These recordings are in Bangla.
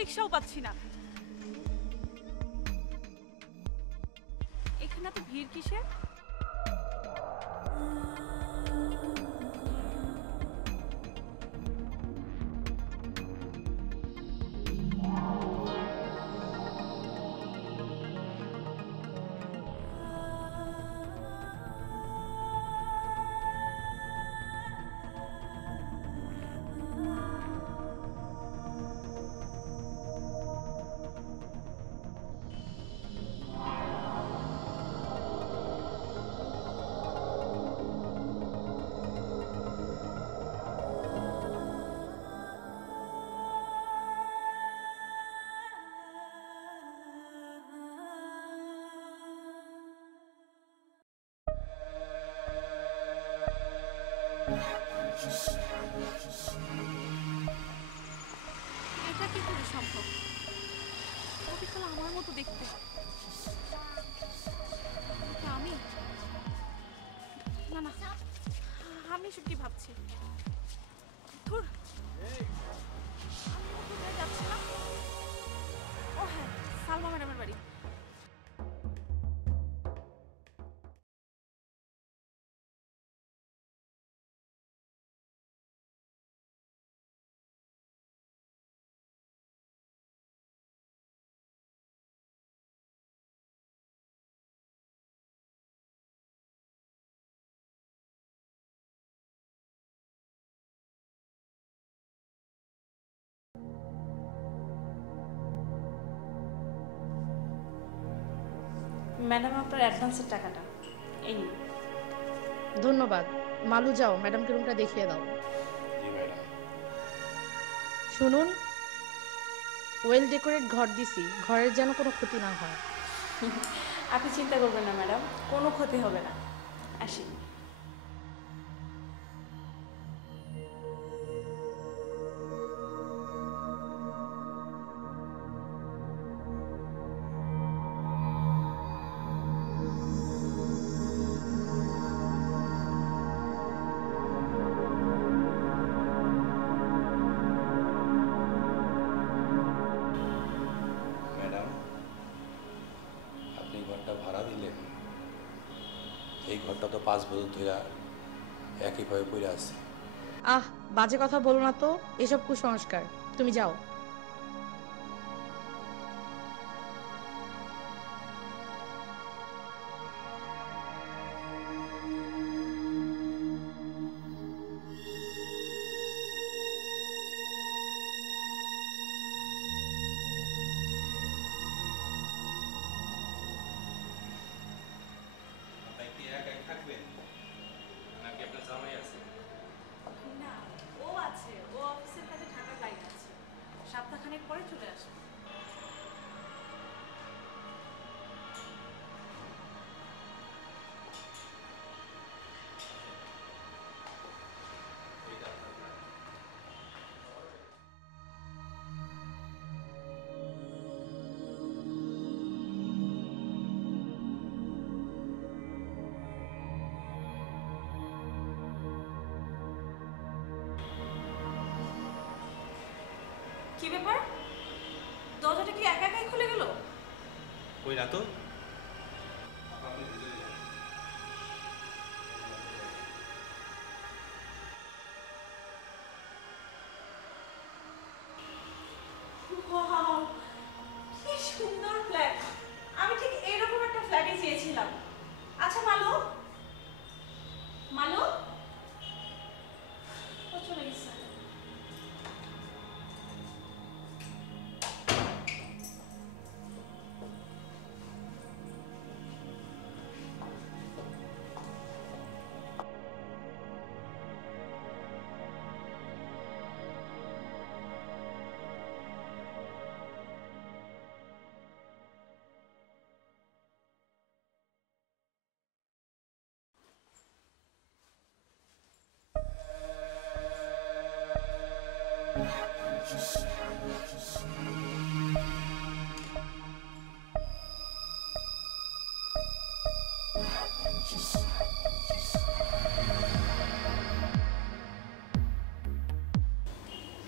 রিক্সাও পাচ্ছি না। এখানে তো ভিড় কিসের? এটা কি করে সম্ভব? ও বিকাল আমার মতো দেখতে। এটা আমি? না না, আমি এসব কি ভাবছি? ধুর, আমি ওকে নিয়ে যাচ্ছি না। ও হ্যাঁ, সালমা ম্যাডামের বাড়ি। ম্যাডাম, আপনার অ্যাডভান্সের টাকাটা এই নিন। ধন্যবাদ। মালু, যাও ম্যাডামকে রুমটা দেখিয়ে দাও। জি ম্যাডাম। শুনুন, ওয়েল ডেকোরেট ঘর দিছি, ঘরের যেন কোনো ক্ষতি না হয়। আপনি চিন্তা করবেন না ম্যাডাম, কোনো ক্ষতি হবে না। আসি। ম্যাডাম, আপনি ঘরটা ভাড়া দিলেন, এই ঘরটা তো 5 বছর ধরে একইভাবে পড়ে আছে। আহ, বাজে কথা বলো না তো, এসব কুসংস্কার। তুমি যাও। আপনি কি একাই থাকবেন নাকি আপনার জামাই আছে? না, ও আছে, ও অফিসের কাজে ঢাকার বাইরে আছে, সপ্তাহখানেক পরে চলে আসবে। এটা আপনার ঘর। কি ব্যাপার? দরজাটা কি একা একাই খুলে গেল? কই না তো। আপনি ভিতরে যান। ওয়াও, কি সুন্দর ফ্ল্যাট! আমি ঠিক এরকম একটা ফ্ল্যাটই চেয়েছিলাম। আচ্ছা মালু, মালু, ও চলে গেছে।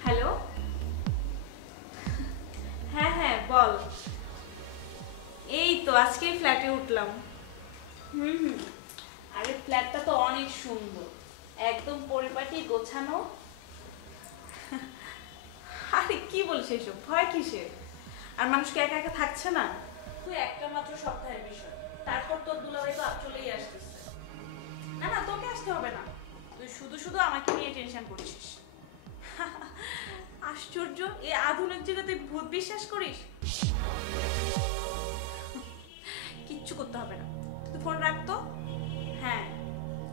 হ্যালো, আজকেই ফ্ল্যাটে উঠলাম। আরে ফ্ল্যাটটা তো অনেক সুন্দর, একদম পরিপাটি গোছানো। আরে কি বলছিস এসব, ভয় কিসের? আর মানুষকে একা একা থাকছে না, তুই একটা মাত্র সপ্তাহের বিষয়, তারপর তোর দুলাভাই তো চলেই আসতেছে। না না, তোকে আসতে হবে না, তুই শুধু শুধু আমাকে নিয়ে টেনশন করছিস। আশ্চর্য, এই আধুনিক যুগে তুই ভূত বিশ্বাস করিস? কিচ্ছু করতে হবে না, তুই ফোন রাখতো। হ্যাঁ,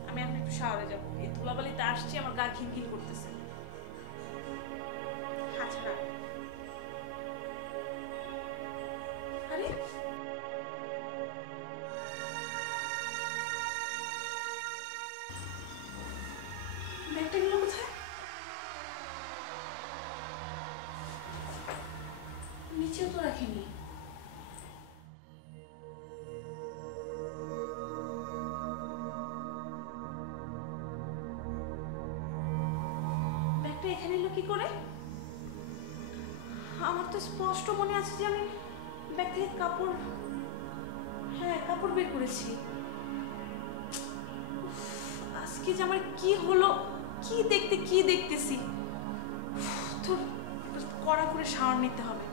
আমি এখন একটু শাওয়ারে যাবো, এই ধুলাবালিতে আসছি, আমার গা ঘিনঘিন করতেছে। আচ্ছা রাখ। আরে ব্যাগটা গেল কোথায়? নিচেও তো রাখিনি। ব্যাগটা এখানে এলো কি করে? আমার তো স্পষ্ট মনে আছে যে আমি ব্যাগ থেকে কাপড়, হ্যাঁ কাপড় বের করেছি। উফ, আজকে যে আমার কি হলো, কি দেখতেছি। তোর কড়া করে শাওয়ার নিতে হবে।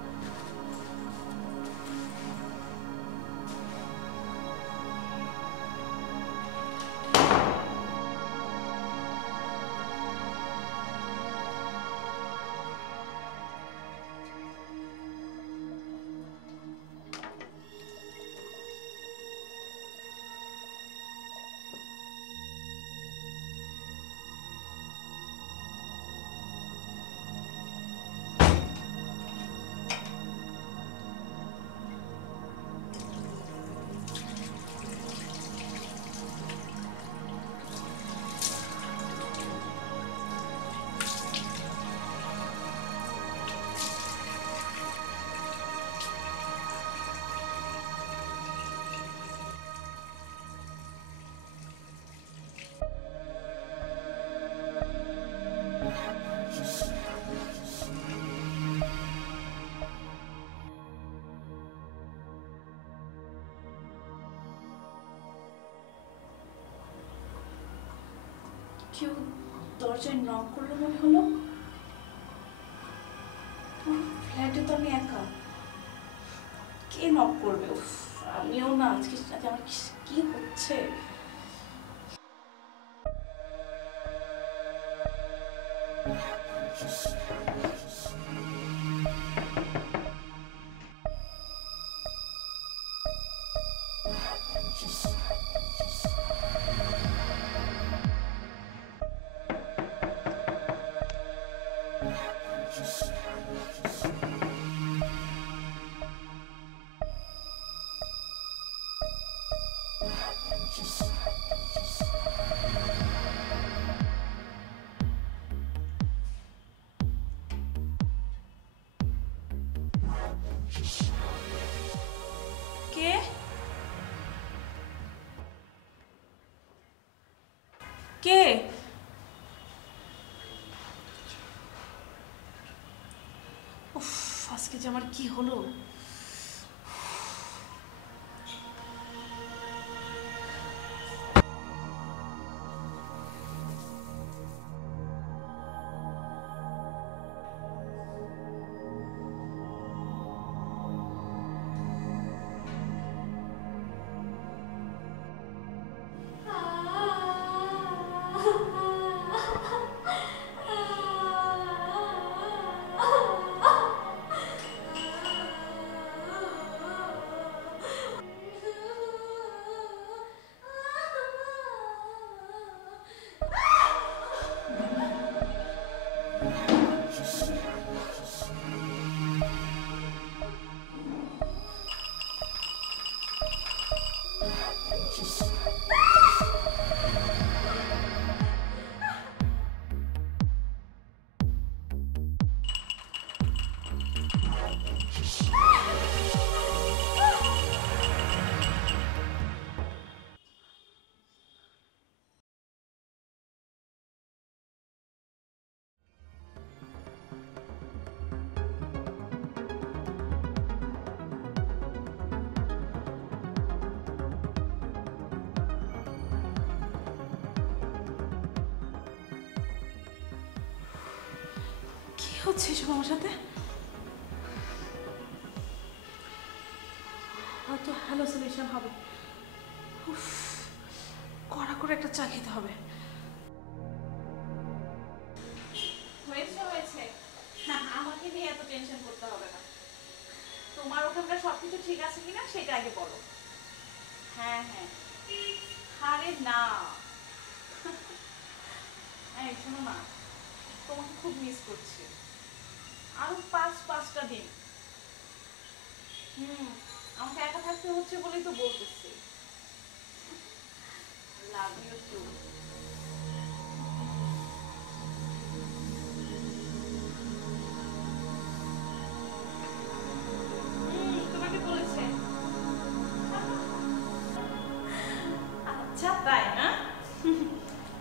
কেউ দরজায় নক করলো মনে হলো। ফ্ল্যাটে তো আমি একা, কে নক করবে? আমিও না, আজকে সাথে আমার কি হচ্ছে। কে? কে? উফ, আজকে যে আমার কি হলো। হচ্ছে এসব আমার সাথে? হয়তো হ্যালোসিনেশন হবে। উফ, কড়া করে একটা চা খেতে হবে। হয়েছে হয়েছে, আমাকে নিয়ে এত টেনশন করতে হবে না। তোমার ওখানকার সবকিছু ঠিক আছে কিনা সেটা আগে বলো। হ্যাঁ হ্যাঁ, আরে না। এই শোনো না, তোমাকে খুব মিস করছি। আরো 5টা দিন। আমাকে একা থাকতে হচ্ছে বলেই তো বলতেছি। Love you too. তোমাকে বলেছে? আচ্ছা তাই না?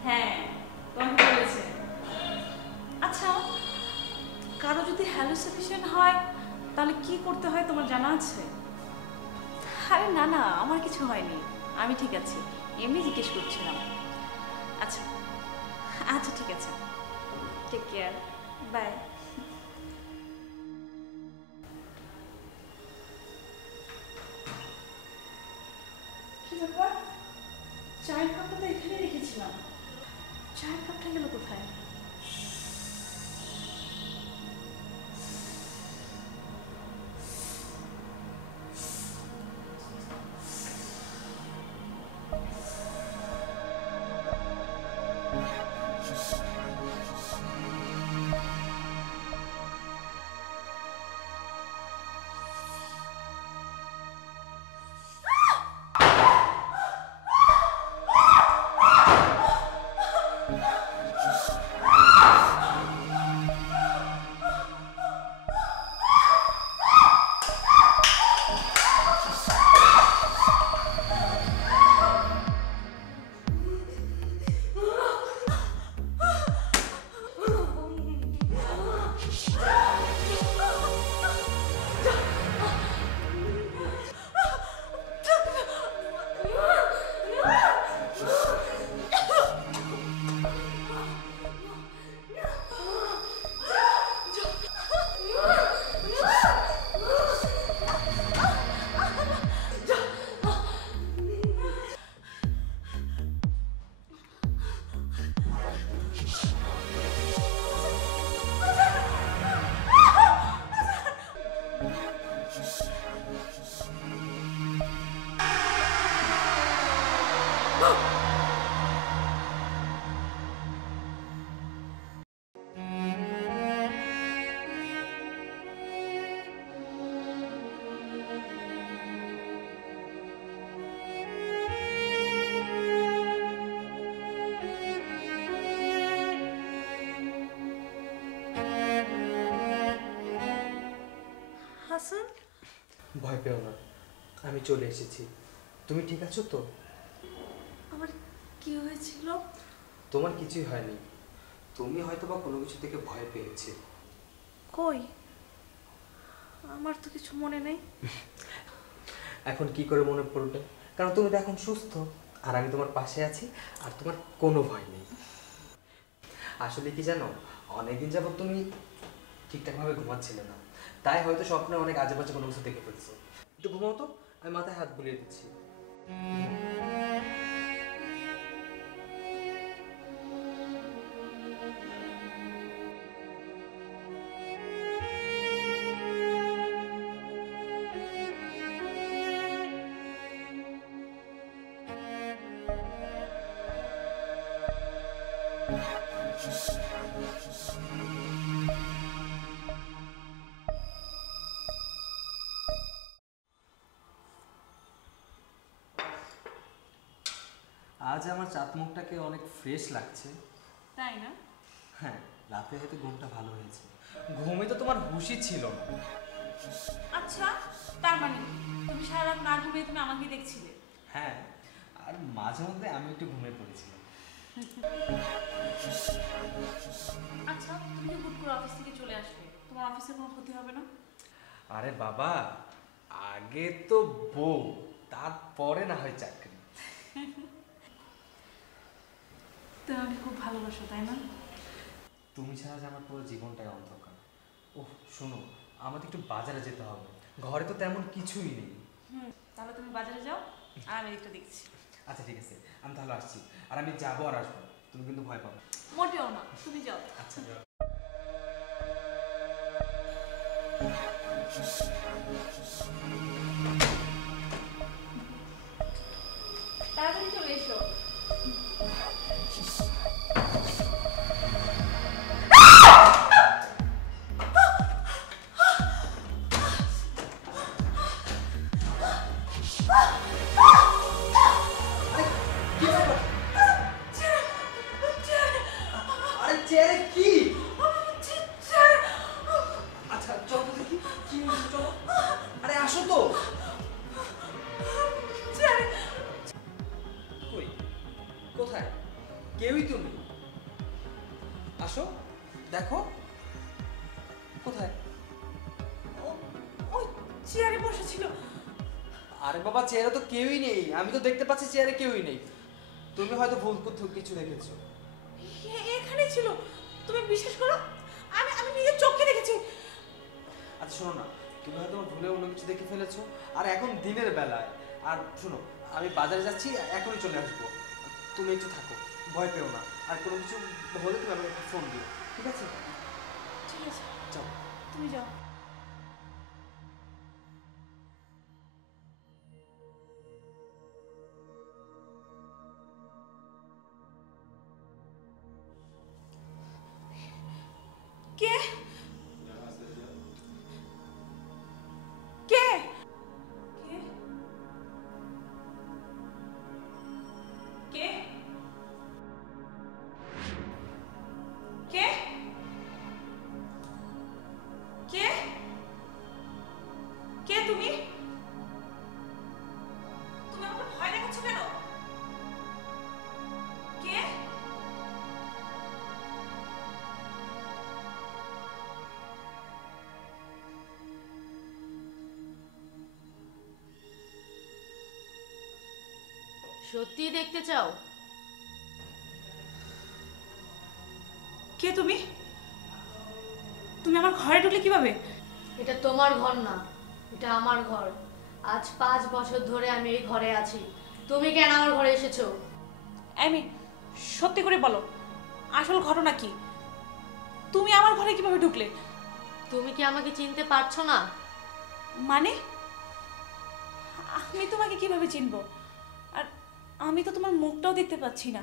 হ্যাঁ, তোমাকে বলেছে। আচ্ছা, কারো যদি হ্যালুসিনেশন হয় তাহলে কি করতে হয় তোমার জানা আছে? আরে না না, আমার কিছু হয়নি, আমি ঠিক আছি, এমনি জিজ্ঞেস করছিলাম। আচ্ছা আচ্ছা ঠিক আছে, টেক কেয়ার, বাই। কি ব্যাপার, চায়ের কাপটা তো এখানে রেখেছিলাম, চায়ের কাপটা গেল কোথায়? হাসান, ভয় পেও না, আমি চলে এসেছি। তুমি ঠিক আছো তো? আমার কি হয়েছিল? তোমার কিছুই হয়নি, তুমি হয়তোবা কোনো কিছু থেকে ভয় পেয়েছে। কই, আমার তো কিছু মনে নেই। এখন কি করে মনে পড়বে, কারণ তুমি তো এখন সুস্থ, আর আমি তোমার পাশে আছি, আর তোমার কোনো ভয় নেই। আসলে কি জানো, অনেকদিন যাবত তুমি ঠিকঠাকভাবে ঘুমাচ্ছিলে না, তাই হয়তো স্বপ্নে অনেক আজে বাজে কোনো কিছু দেখে ফেলছো। একটু ঘুমাও তো, আমি মাথায় হাত বুলিয়ে দিচ্ছি। আজ আমার চাঁদমুখটাকে অনেক ফ্রেশ লাগছে। তাই না? হ্যাঁ, রাতে হয়তো ঘুমটা ভালো হয়েছে। ঘুমে তো তোমার হুঁশই ছিল না। আচ্ছা, তার মানে তুমি সারা রাত না ঘুমিয়ে তুমি আমাকে দেখছিলে? হ্যাঁ, আর মাঝে মধ্যে আমি একটু ঘুমিয়ে পড়েছিলাম। আচ্ছা, তুমি কি হুট করে অফিস থেকে চলে আসবে? তোমার অফিসের কোনো ক্ষতি হবে না? আরে বাবা, আগে তো বউ, তারপরে না হয় চাকরি। তুমি আমাকে খুব ভালোবাসো তাই না? তুমি ছাড়া যে আমার পুরো জীবনটাই অন্ধকার। ওহ শোনো, আমাদের একটু বাজারে যেতে হবে, ঘরে তো তেমন কিছুই নেই। তাহলে তুমি বাজারে যাও আর আমি একটু দেখছি। আচ্ছা ঠিক আছে, আমি তাহলে আসছি। আর আমি যাবো আর আসবো, তুমি কিন্তু ভয় পাবে। মোটেও না, তুমি যাও। আচ্ছা। তাড়াতাড়ি চলে এসো। কি ব্যাপার? আরে চেয়ারে কি? আচ্ছা চলো তো দেখি কি হয়েছে, চলো। আরে আসো তো। কই, কোথায়? কেউই তো নেই। আসো, দেখো কোথায়। ওই চেয়ারে বসেছিল। আরে বাবা, চেয়ারে তো কেউই নেই, আমি তো দেখতে পাচ্ছি চেয়ারে কেউই নেই। তুমি হয়তো ভুল কোথাও কিছু দেখেছো। এখানে ছিল, তুমি বিশ্বাস করো, আমি আমি নিজের চোখে দেখেছি। আচ্ছা শোনো না, তুমি হয়তো ভুলে অন্য কিছু দেখে ফেলেছো। আর এখন দিনের বেলায়। আর শোনো, আমি বাজারে যাচ্ছি, এখনই চলে আসবো। তুমি একটু থাকো, ভয় পেও না। আর কোনো কিছু হলে তুমি আমাকে একটা ফোন দিও, ঠিক আছে? ঠিক আছে, যাও। তুমি যাও। কে কে কে কে কে কে কে তুমি তুমি আমাকে ভয় দেখাচ্ছ কেন? কে? সত্যি দেখতে চাও? কে তুমি? তুমি আমার ঘরে ঢুকলে কিভাবে? এটা তোমার ঘর না, এটা আমার ঘর। আজ 5 বছর ধরে আমি এই ঘরে আছি। তুমি কেন আমার ঘরে এসেছো? আমি সত্যি করে বলো, আসল ঘটনা কি? তুমি আমার ঘরে কিভাবে ঢুকলে? তুমি কি আমাকে চিনতে পারছো না? মানে আমি তোমাকে কিভাবে চিনবো? আর আমি তো তোমার মুখটাও দেখতে পাচ্ছি না।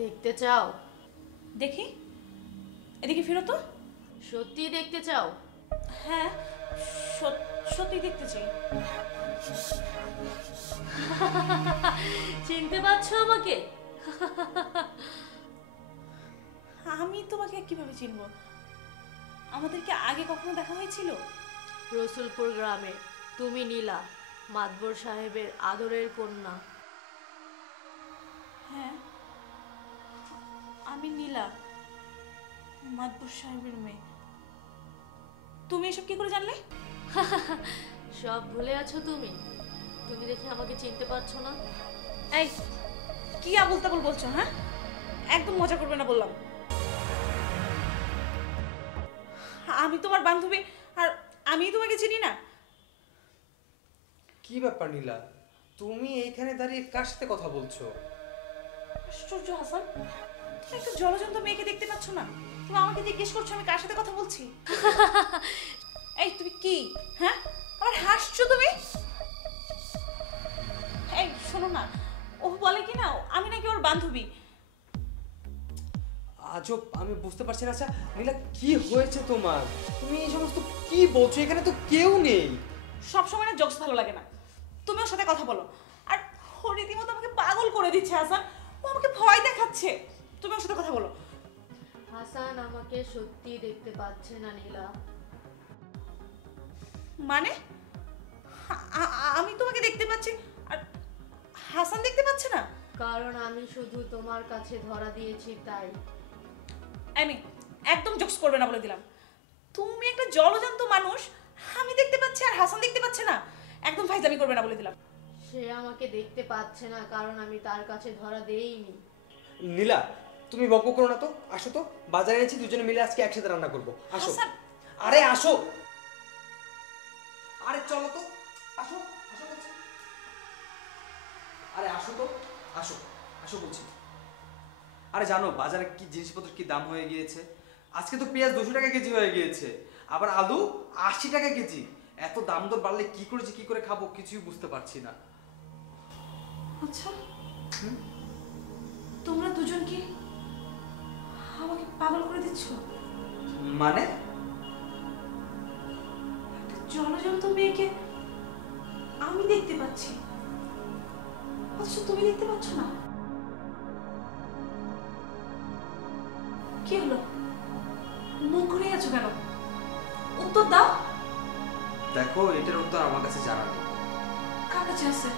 দেখতে চাও? দেখি, এদিকে ফিরো তো। সত্যি দেখতে চাও? হ্যাঁ, সত্যি দেখতে চাই। চিনতে পারছো আমাকে? আমি তোমাকে কিভাবে চিনবো? আমাদের কি আগে কখনো দেখা হয়েছিল? রসুলপুর গ্রামে তুমি নীলা, মাতবর সাহেবের আদরের কন্যা। হ্যাঁ, আমি নীলা, মাতবর সাহেবের মেয়ে। তুমি এসব কি করে জানলে? সব ভুলে আছো তুমি? তুমি দেখি আমাকে চিনতে পারছো না? এই, কি আবুল তাবুল বলছো? হ্যাঁ, একদম মজা করবে না বললাম। আমি তোমার বান্ধবী, আর আমি তোমাকে চিনি না? কি ব্যাপার নীলা, তুমি এইখানে দাঁড়িয়ে কার সাথে কথা বলছো? আশ্চর্য হাসান, তুমি একটা জলজন্ত মেয়েকে দেখতে পাচ্ছ না? তুমি আমাকে জিজ্ঞেস করছো আমি কার সাথে কথা বলছি? এই তুমি কি, হ্যাঁ, আবার হাসছো তুমি? এই শোনো না, ও বলে কি না আমি নাকি ওর বান্ধবী। আজব, আমি বুঝতে পারছি না। আচ্ছা নীলা, কি হয়েছে তোমার? তুমি এই সমস্ত কি বলছো? এখানে তো কেউ নেই। সবসময় না জোকস ভালো লাগে না, তুমি ওর সাথে কথা বলো। আর ও রীতিমতো আমাকে পাগল করে দিচ্ছে হাসান, ও আমাকে ভয় দেখাচ্ছে। তুমি ওর সাথে কথা বলো। হাসান আমাকে সত্যি দেখতে পাচ্ছে না নীলা। মানে আমি তোমাকে দেখতে পাচ্ছি আর হাসান দেখতে পাচ্ছে না? কারণ আমি শুধু তোমার কাছে ধরা দিয়েছি তাই। আমি একদম জোকস করবে না বলে দিলাম। তুমি একটা জলজন্ত মানুষ, আমি দেখতে পাচ্ছি আর হাসান দেখতে পাচ্ছে না। একদম ফাইজলামি করবে না বলে দিলাম। সে আমাকে দেখতে পাচ্ছে না কারণ আমি তার কাছে ধরা দেইনি। নীলা, তুমি বকবক করো না তো, আসো তো, বাজারে এনেছি, দুজনে মিলে আজকে একসাথে রান্না করবো। আসো হাসান, আরে আসো, আরে চলো তো, আসো আসো বলছি, আরে আসো তো, আসো আসো বলছি। আরে জানো বাজারে কি জিনিসপত্র কি দাম হয়ে গিয়েছে? আজকে তো পেঁয়াজ 200 টাকা কেজি হয়ে গিয়েছে, আবার আলু 80 টাকা কেজি। এত দাম দর বাড়লে কি করে যে কি করে খাবো কিছুই বুঝতে পারছি না। আচ্ছা, তোমরা দুজন কি আমাকে পাগল করে দিচ্ছ? মানে একটা জলজন্ত মেয়েকে আমি দেখতে পাচ্ছি, অথচ তুমি দেখতে পাচ্ছ না। কি হলো, মুখ ঘুরে আছো কেন? উত্তর দাও। দেখো এটার উত্তর আমার কাছে জানা নেই। কার কাছে আছে?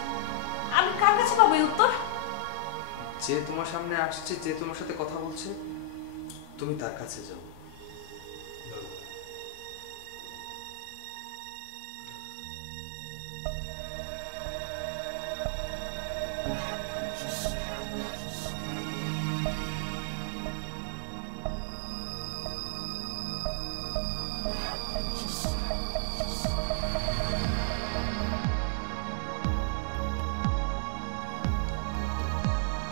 আমি কার কাছে পাবো এই উত্তর? যে তোমার সামনে আসছে, যে তোমার সাথে কথা বলছে, তুমি তার কাছে যাও।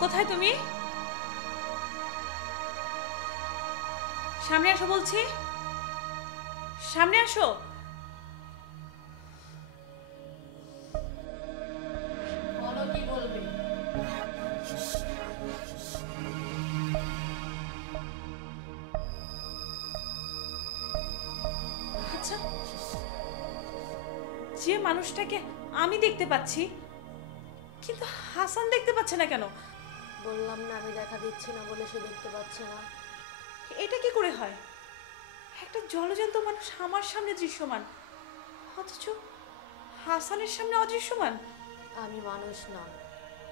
কোথায় তুমি? সামনে আসো বলছি, সামনে আসো। বলো কি বলবে? আচ্ছা, যে মানুষটাকে আমি দেখতে পাচ্ছি কিন্তু হাসান দেখতে পাচ্ছে না কেন? বললাম না আমি দেখা দিচ্ছি না বলে সে দেখতে পাচ্ছে না। এটা কি করে হয়? একটা জলজন্ত মানুষ আমার সামনে দৃশ্যমান, অথচ হাসানের সামনে অদৃশ্যমান। আমি মানুষ না,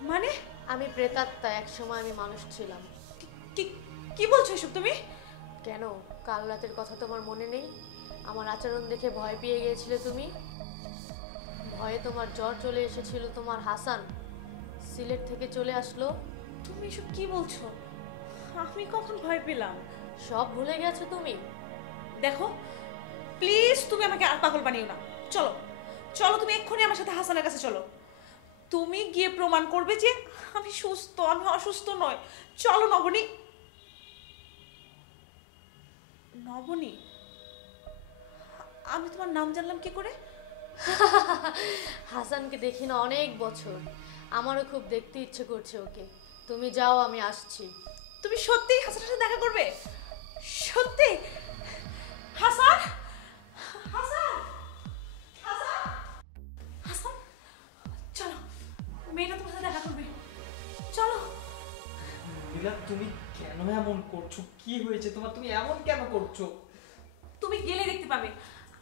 মানে আমি প্রেতাত্মা। এক সময় আমি মানুষ ছিলাম। কি কি বলছো এসব তুমি? কেন, কাল রাতের কথা তোমার মনে নেই? আমার আচরণ দেখে ভয় পেয়ে গিয়েছিলে তুমি। ভয়ে তোমার জ্বর চলে এসেছিল। তোমার হাসান সিলেট থেকে চলে আসলো। তুমি এসব কি বলছো? আমি কখন ভয় পেলাম? সব ভুলে গেছো তুমি? দেখো প্লিজ, তুমি আমাকে আর পাগল বানিও না। চলো চলো, তুমি এক্ষুনি আমার সাথে হাসানের কাছে চলো। তুমি গিয়ে প্রমাণ করবে যে আমি সুস্থ, আমি অসুস্থ নয়। চলো নবনী। নবনী? আমি তোমার নাম জানলাম কি করে? হাসানকে দেখি না অনেক বছর, আমারও খুব দেখতে ইচ্ছে করছে ওকে। তুমি যাও, আমি আসছি। তুমি সত্যি হাসানের সাথে দেখা করবে? সত্যি? হাসান, হাসান, হাসান, হাসান, চলো, মেয়েটা তোমার সাথে দেখা করবে। চলো। নীলা তুমি কেন এমন করছো? কি হয়েছে তোমার? তুমি এমন কেন করছো? তুমি গেলে দেখতে পাবে।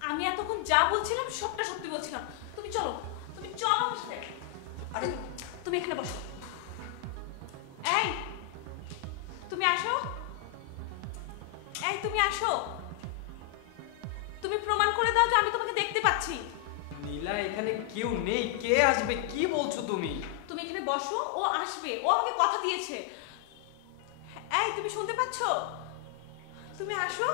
আমি এতক্ষণ যা বলছিলাম সবটা সত্যি বলছিলাম। তুমি চলো, তুমি চলো আমার সাথে। আরে তুমি এখানে বসো। এই তুমি আসো, এই তুমি আসো। তুমি প্রমাণ করে দাও যে আমি তোমাকে দেখতে পাচ্ছি। নীলা এখানে কেউ নেই, কে আসবে? কি বলছো তুমি? তুমি এখানে বসো, ও আসবে, ও আমাকে কথা দিয়েছে। এই তুমি শুনতে পাচ্ছো? তুমি আসো।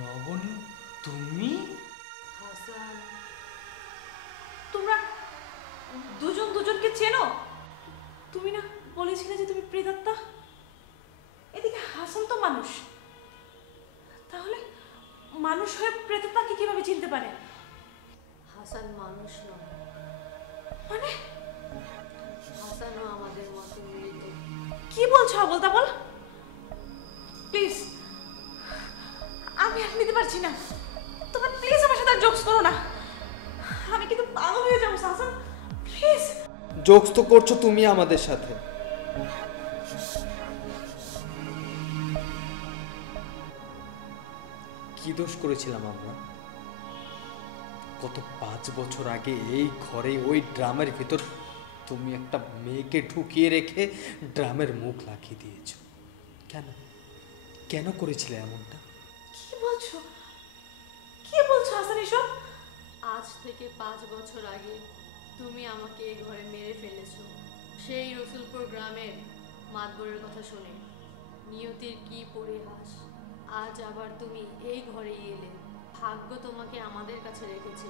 নবনী তুমি? হাসান, তোমরা দুজন দুজনকে চেনো? তুমি না বলেছিলে যে তুমি প্রেতাত্মা? এদিকে হাসান তো মানুষ, তাহলে মানুষ হয়ে প্রেতাত্মাকে কিভাবে চিনতে পারে? হাসান মানুষ নয়, মানে হাসানও আমাদের মতো মৃত। কি বলছো আবল তাবল? প্লিজ, আমি আর নিতে পারছি না। তোমার প্লিজ আমার সাথে জোকস করো না, আমি কিন্তু পাগল হয়ে যাবো। হাসান প্লিজ। জোকস তো করছো তুমি আমাদের সাথে। কি দোষ করেছিলাম আমরা? গত 5 বছর আগে এই ঘরে ওই ড্রামের ভিতর তুমি একটা মেয়েকে ঢুকিয়ে রেখে ড্রামের মুখ লাগিয়ে দিয়েছো। কেন কেন করেছিলে এমনটা? কি বলছো, কি বলছো হাসান এসব? আজ থেকে 5 বছর আগে তুমি আমাকে এই ঘরে মেরে ফেলেছো সেই রসুলপুর গ্রামের মাতবরের কথা শুনে। নিয়তির কি পরিহাস, আজ আবার তুমি এই ঘরে এলে। ভাগ্য তোমাকে আমাদের কাছে রেখেছে।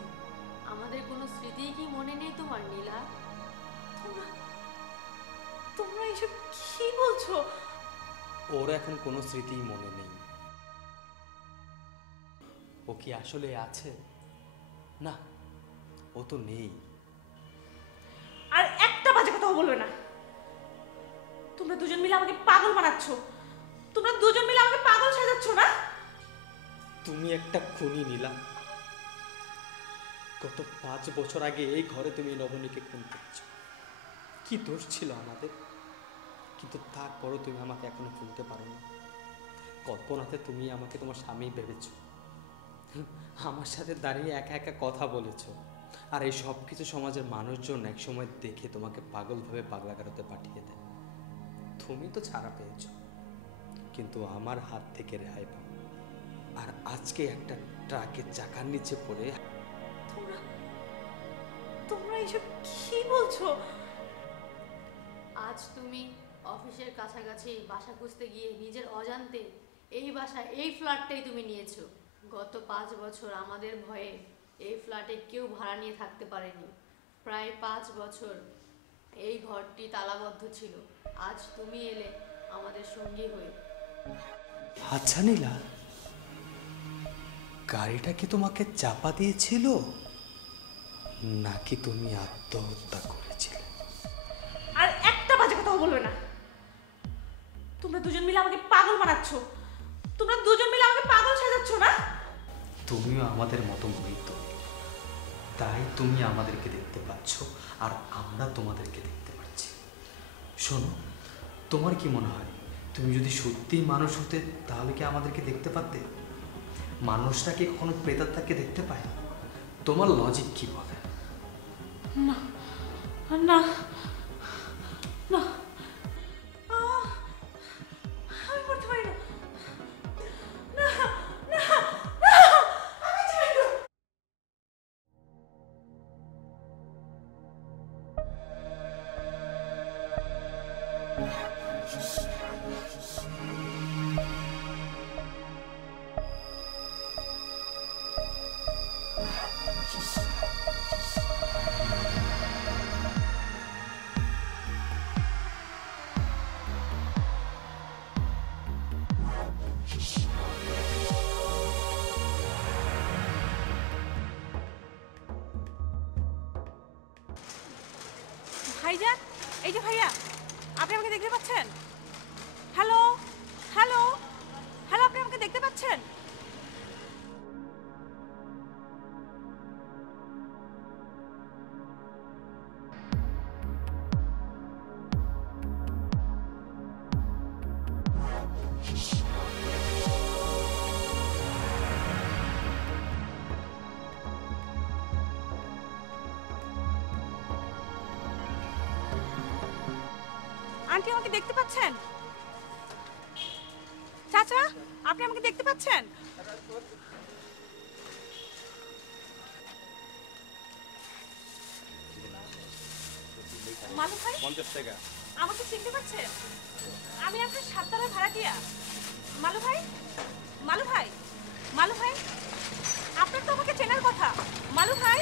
আমাদের কোনো স্মৃতি কি মনে নেই তোমার নীলা? তোমরা এসব কি বলছো? ওর এখন কোনো স্মৃতিই মনে নেই। ও কি আসলে আছে? না, ও তো নেই। আর একটা বাজে কথা বলবে না। তোমরা দুজন মিলে আমাকে পাগল বানাচ্ছ। তোমরা দুজন মিলে আমাকে পাগল সাজাচ্ছ না? তুমি একটা খুনি নীলা। গত 5 বছর আগে এই ঘরে তুমি নবনীকে খুন করেছ। কি দোষ ছিল আমাদের? কিন্তু তারপরও তুমি আমাকে এখনো ভুলতে পারো না। কল্পনাতে তুমি আমাকে তোমার স্বামী ভেবেছ, আমার সাথে দাঁড়িয়ে একা একা কথা বলেছ, আর এই সব কিছু সমাজের মানুষজন একসময় দেখে তোমাকে পাগলভাবে পাগলাগারোতে পাঠিয়ে দেয়। তুমি তো ছাড়া পেয়েছ, কিন্তু আমার হাত থেকে রেহাই পাও। আর আজকে একটা ট্রাকের চাকার নিচে পড়ে। তোমরা এসব কি বলছো? আজ তুমি অফিসের কাছাকাছি বাসা খুঁজতে গিয়ে নিজের অজান্তে এই বাসা, এই ফ্ল্যাটটাই তুমি নিয়েছো। গত 5 বছর আমাদের ভয়ে এই ফ্ল্যাটে কেউ ভাড়া নিয়ে থাকতে পারেনি। প্রায় 5 বছর এই ঘরটি তালাবদ্ধ ছিল। আজ তুমি এলে আমাদের সঙ্গী হয়ে। আচ্ছা নীলা, গাড়িটা কি তোমাকে চাপা দিয়েছিল নাকি তুমি আত্মহত্যা করেছিলে? আর একটা বাজে কথা বলবে না। তোমরা দুজন মিলে আমাকে পাগল বানাচ্ছ। তোমরা দুজন মিলে আমাকে পাগল সাজাচ্ছ না? তুমিও আমাদের মতো মৃত, তাই তুমি আমাদেরকে দেখতে পাচ্ছ আর আমরা তোমাদেরকে দেখতে পাচ্ছি। শোনো, তোমার কি মনে হয় তুমি যদি সত্যিই মানুষ হতে তাহলে কি আমাদেরকে দেখতে পারতে? মানুষটা কি কখনো প্রেতাত্মাকে দেখতে পায়? তোমার লজিক কি বলে? না না না, আমি করতে পারি না। না না না, আমি চাই না। ভাইজান, এই যে ভাইয়া, আপনি আমাকে দেখতে পাচ্ছেন? হ্যালো হ্যালো হ্যালো, আপনি আমাকে দেখতে পাচ্ছেন? আন্টি আমাকে দেখতে পাচ্ছেন? চাচা, আপনি আমাকে দেখতে পাচ্ছেন? মালু ভাই, 50 টাকা। আমাকে চিনতে পারছেন? আমি আপনার 7 তলার ভাড়াটিয়া। মালু ভাই, মালু ভাই, মালু ভাই, আপনার তো আমাকে চেনার কথা। মালু ভাই।